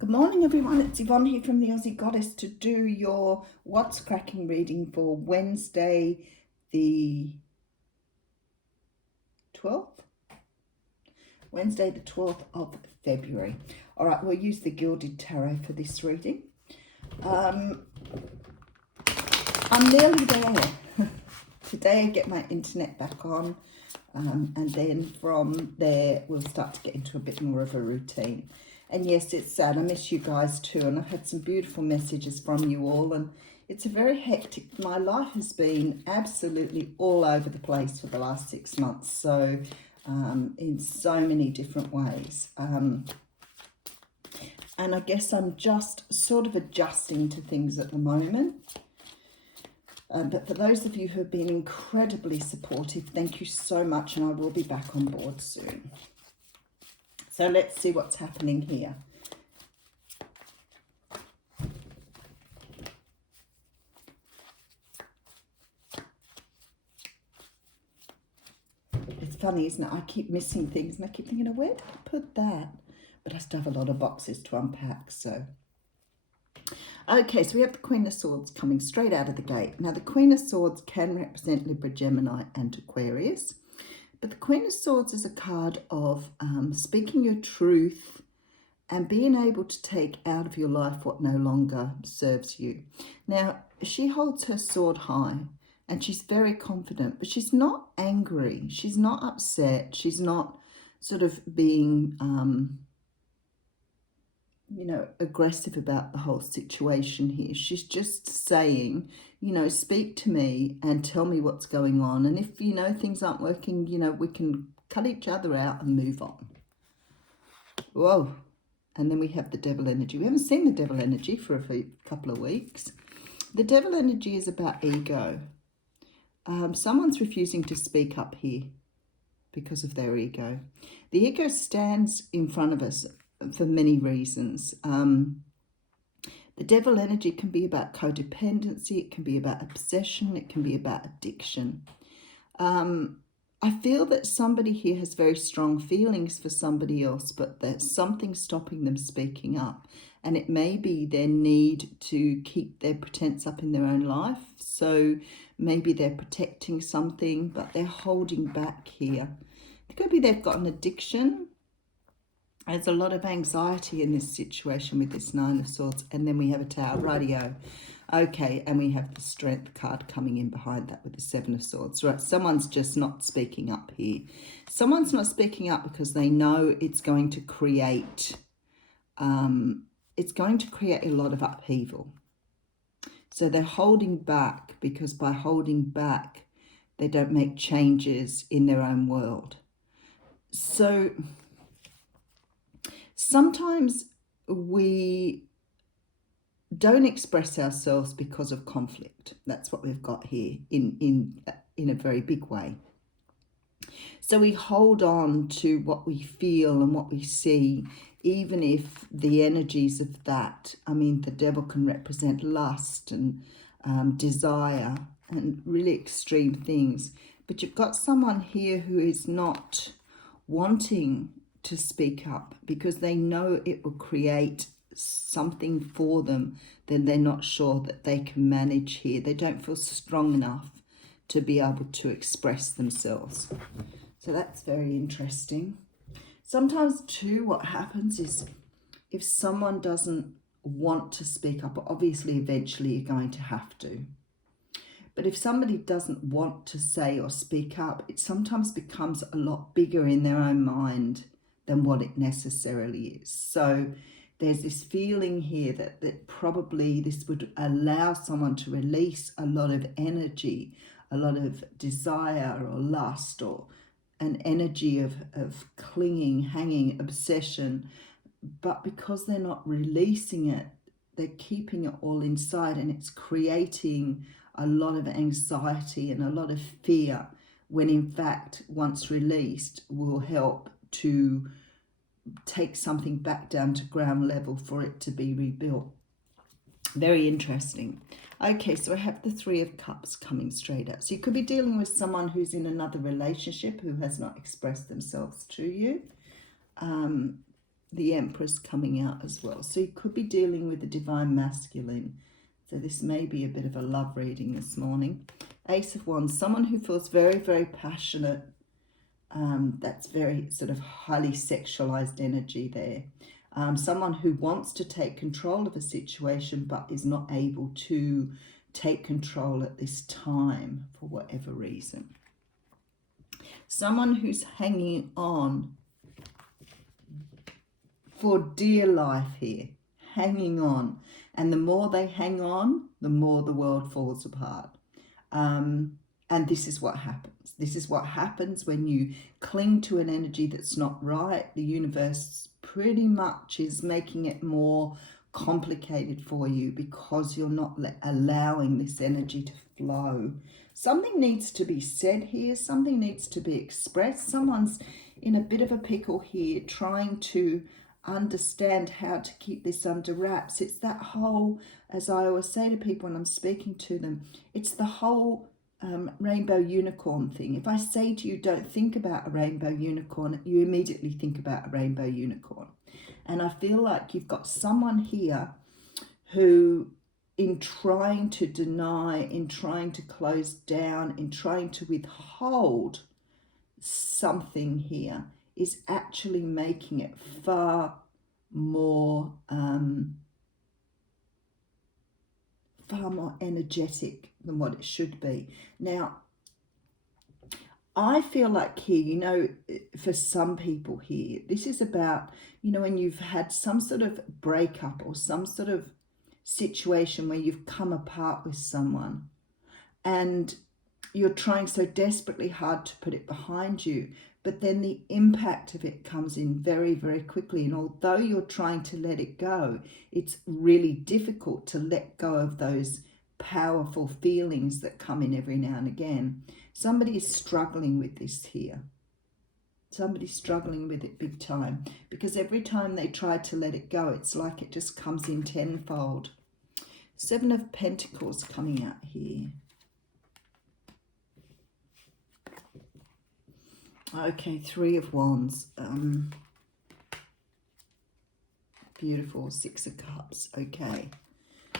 Good morning, everyone. It's Yvonne here from the Aussie Goddess to do your What's Cracking reading for Wednesday, the 12th? Wednesday, the 12th of February. All right, we'll use the Gilded Tarot for this reading. I'm nearly there. Today I get my internet back on, and then from there we'll start to get into a bit more of a routine. And yes, it's sad. I miss you guys too, and I've had some beautiful messages from you all, and it's a very hectic. My life has been absolutely all over the place for the last 6 months, so in so many different ways. And I guess I'm just sort of adjusting to things at the moment. But for those of you who have been incredibly supportive, thank you so much, and I will be back on board soon. So let's see what's happening here. It's funny, isn't it? I keep missing things and I keep thinking, where did I put that? But I still have a lot of boxes to unpack, so. Okay, so we have the Queen of Swords coming straight out of the gate. Now, the Queen of Swords can represent Libra, Gemini, and Aquarius. But the Queen of Swords is a card of speaking your truth and being able to take out of your life what no longer serves you. Now, she holds her sword high and she's very confident, but she's not angry. She's not upset. She's not sort of being, aggressive about the whole situation here. She's just saying, speak to me and tell me what's going on. And if, things aren't working, we can cut each other out and move on. Whoa. And then we have the Devil energy. We haven't seen the Devil energy for a couple of weeks. The Devil energy is about ego. Someone's refusing to speak up here because of their ego. The ego stands in front of us for many reasons. The Devil energy can be about codependency, it can be about obsession, it can be about addiction. I feel that somebody here has very strong feelings for somebody else, but there's something stopping them speaking up. And it may be their need to keep their pretense up in their own life. So maybe they're protecting something, but they're holding back here. It could be they've got an addiction. There's a lot of anxiety in this situation with this Nine of Swords. And then we have a Tower, radio. Okay, and we have the Strength card coming in behind that with the Seven of Swords. Right, someone's just not speaking up here. Someone's not speaking up because they know it's going to create, a lot of upheaval. So they're holding back because by holding back, they don't make changes in their own world. So sometimes we don't express ourselves because of conflict. That's what we've got here in a very big way. So we hold on to what we feel and what we see, even if the energies of that, the devil can represent lust and desire and really extreme things. But you've got someone here who is not wanting to speak up because they know it will create something for them, then they're not sure that they can manage here. They don't feel strong enough to be able to express themselves. So that's very interesting. Sometimes too what happens is if someone doesn't want to speak up, obviously eventually you're going to have to. But if somebody doesn't want to say or speak up, it sometimes becomes a lot bigger in their own mind than what it necessarily is. So there's this feeling here that probably this would allow someone to release a lot of energy, a lot of desire or lust or an energy of clinging, hanging, obsession. But because they're not releasing it, they're keeping it all inside, and it's creating a lot of anxiety and a lot of fear when in fact once released will help to take something back down to ground level for it to be rebuilt. Very interesting. Okay, so I have the Three of Cups coming straight out. So you could be dealing with someone who's in another relationship who has not expressed themselves to you. the Empress coming out as well. So you could be dealing with the Divine Masculine. So this may be a bit of a love reading this morning. Ace of Wands, someone who feels very, very passionate. That's very sort of highly sexualized energy there. Someone who wants to take control of a situation but is not able to take control at this time for whatever reason. Someone who's hanging on for dear life here, hanging on. And the more they hang on, the more the world falls apart. And this is what happens. This is what happens when you cling to an energy that's not right. The universe pretty much is making it more complicated for you because you're not allowing this energy to flow. Something needs to be said here. Something needs to be expressed. Someone's in a bit of a pickle here, trying to understand how to keep this under wraps. It's that whole, as I always say to people when I'm speaking to them, it's the whole rainbow unicorn thing. If I say to you, don't think about a rainbow unicorn, you immediately think about a rainbow unicorn. And I feel like you've got someone here who, in trying to deny, in trying to close down, in trying to withhold something here, is actually making it far more energetic than what it should be. Now, I feel like here, you know, for some people here, this is about, you know, when you've had some sort of breakup or some sort of situation where you've come apart with someone and you're trying so desperately hard to put it behind you, but then the impact of it comes in very, very quickly. And although you're trying to let it go, it's really difficult to let go of those powerful feelings that come in every now and again. Somebody is struggling with this here. Somebody's struggling with it big time, because every time they try to let it go, it's like it just comes in tenfold. Seven of Pentacles coming out here. Okay, Three of Wands. Beautiful. Six of Cups. Okay.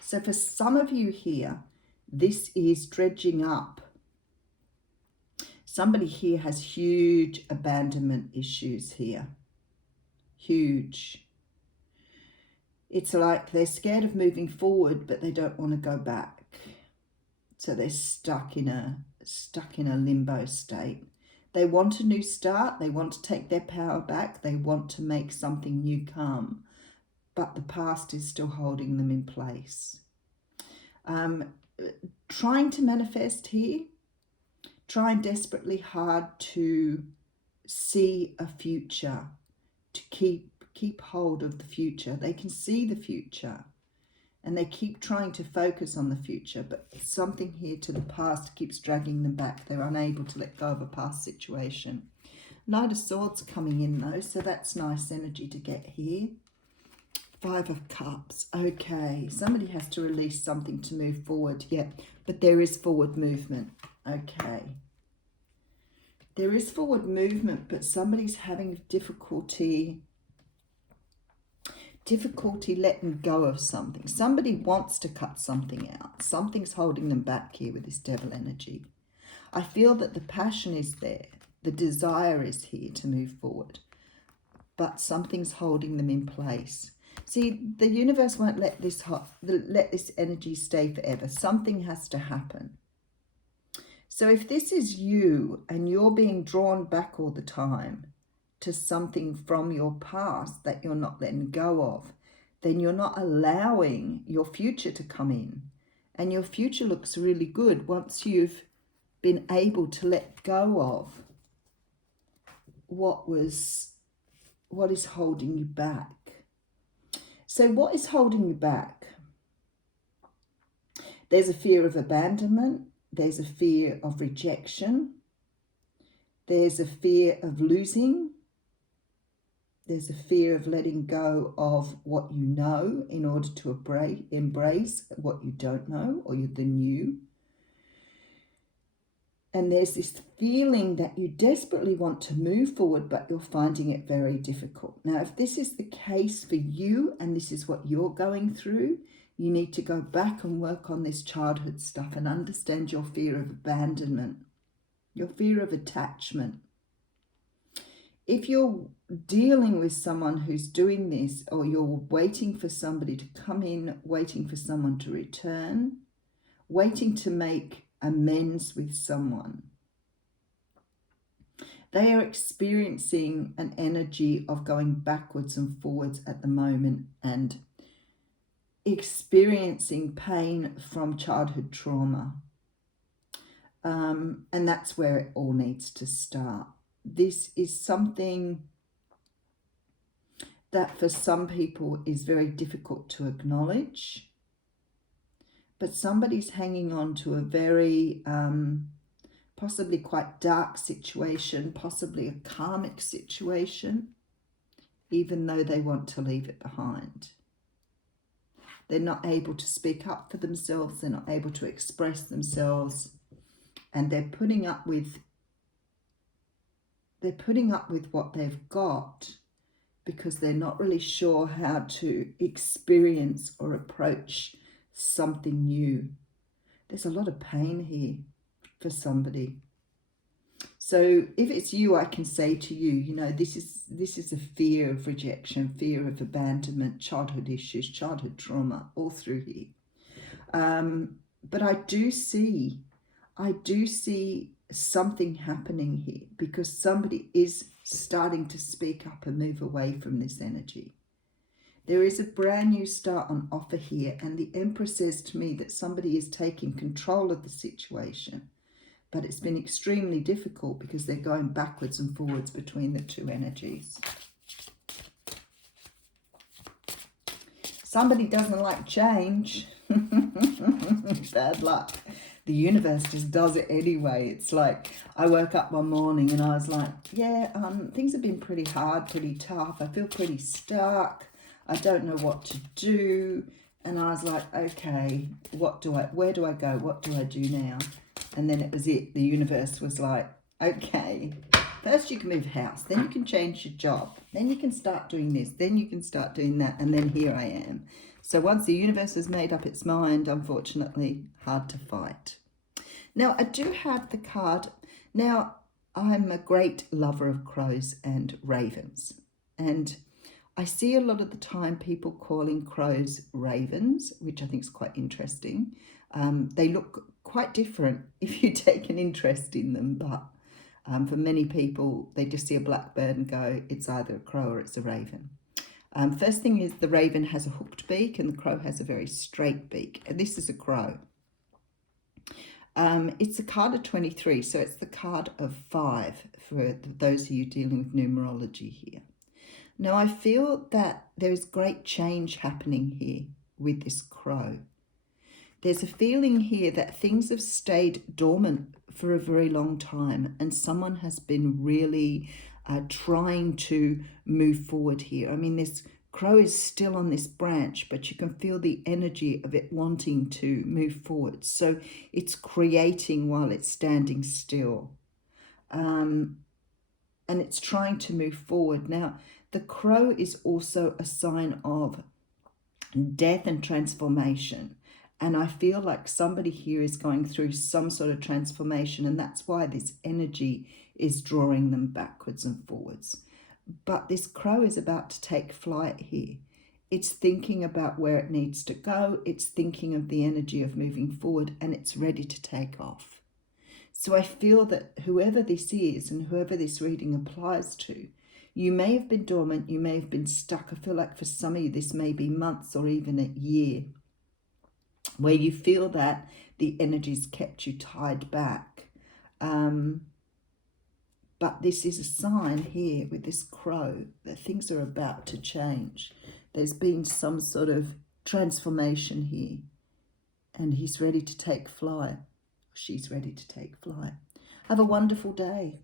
So for some of you here, this is dredging up. Somebody here has huge abandonment issues here. Huge. It's like they're scared of moving forward, but they don't want to go back. So they're stuck in a limbo state. They want a new start. They want to take their power back. They want to make something new come, but the past is still holding them in place. Trying to manifest here, trying desperately hard to see a future, to keep hold of the future. They can see the future and they keep trying to focus on the future, but something here to the past keeps dragging them back. They're unable to let go of a past situation. Knight of Swords coming in though, so that's nice energy to get here. Five of Cups. Okay, somebody has to release something to move forward. Yeah, but there is forward movement. Okay. There is forward movement, but somebody's having difficulty letting go of something. Somebody wants to cut something out. Something's holding them back here with this Devil energy. I feel that the passion is there. The desire is here to move forward, but something's holding them in place. See, the universe won't let this energy stay forever. Something has to happen. So if this is you and you're being drawn back all the time to something from your past that you're not letting go of, then you're not allowing your future to come in. And your future looks really good once you've been able to let go of what is holding you back. So what is holding you back? There's a fear of abandonment. There's a fear of rejection. There's a fear of losing. There's a fear of letting go of what you know in order to embrace what you don't know or the new. And there's this feeling that you desperately want to move forward, but you're finding it very difficult. Now, if this is the case for you and this is what you're going through, you need to go back and work on this childhood stuff and understand your fear of abandonment, your fear of attachment. If you're dealing with someone who's doing this, or you're waiting for somebody to come in, waiting for someone to return, waiting to make amends with someone, they are experiencing an energy of going backwards and forwards at the moment and experiencing pain from childhood trauma. And that's where it all needs to start. This is something that for some people is very difficult to acknowledge, but somebody's hanging on to a very possibly quite dark situation, possibly a karmic situation, even though they want to leave it behind. They're not able to speak up for themselves, they're not able to express themselves, and they're putting up with what they've got because they're not really sure how to experience or approach something new. There's a lot of pain here for somebody. So if it's you, I can say to you, you know, this is a fear of rejection, fear of abandonment, childhood issues, childhood trauma, all through here. But I do see something happening here because somebody is starting to speak up and move away from this energy. There is a brand new start on offer here, and the Empress says to me that somebody is taking control of the situation, but it's been extremely difficult because they're going backwards and forwards between the two energies. Somebody doesn't like change. Bad luck. The universe just does it anyway. It's like I woke up one morning and I was like, yeah, things have been pretty hard, pretty tough. I feel pretty stuck. I don't know what to do. And I was like, okay, where do I go? What do I do now? And then it was it. The universe was like, okay, first you can move house, then you can change your job, then you can start doing this, then you can start doing that, and then here I am. So once the universe has made up its mind, unfortunately, hard to fight. Now, I do have the card. Now, I'm a great lover of crows and ravens, and I see a lot of the time people calling crows ravens, which I think is quite interesting. They look quite different if you take an interest in them, but for many people, they just see a blackbird and go, it's either a crow or it's a raven. First thing is the raven has a hooked beak and the crow has a very straight beak, and this is a crow. It's a card of 23, so it's the card of 5 for those of you dealing with numerology here. Now, I feel that there is great change happening here with this crow. There's a feeling here that things have stayed dormant for a very long time and someone has been really trying to move forward here. I mean, this crow is still on this branch, but you can feel the energy of it wanting to move forward. So it's creating while it's standing still. And it's trying to move forward. Now, the crow is also a sign of death and transformation. And I feel like somebody here is going through some sort of transformation, and that's why this energy is drawing them backwards and forwards. But this crow is about to take flight here. It's thinking about where it needs to go. It's thinking of the energy of moving forward, and it's ready to take off. So I feel that whoever this is and whoever this reading applies to, you may have been dormant, you may have been stuck. I feel like for some of you, this may be months or even a year, where you feel that the energy's kept you tied back. But this is a sign here with this crow that things are about to change. There's been some sort of transformation here, and he's ready to take flight. She's ready to take flight. Have a wonderful day.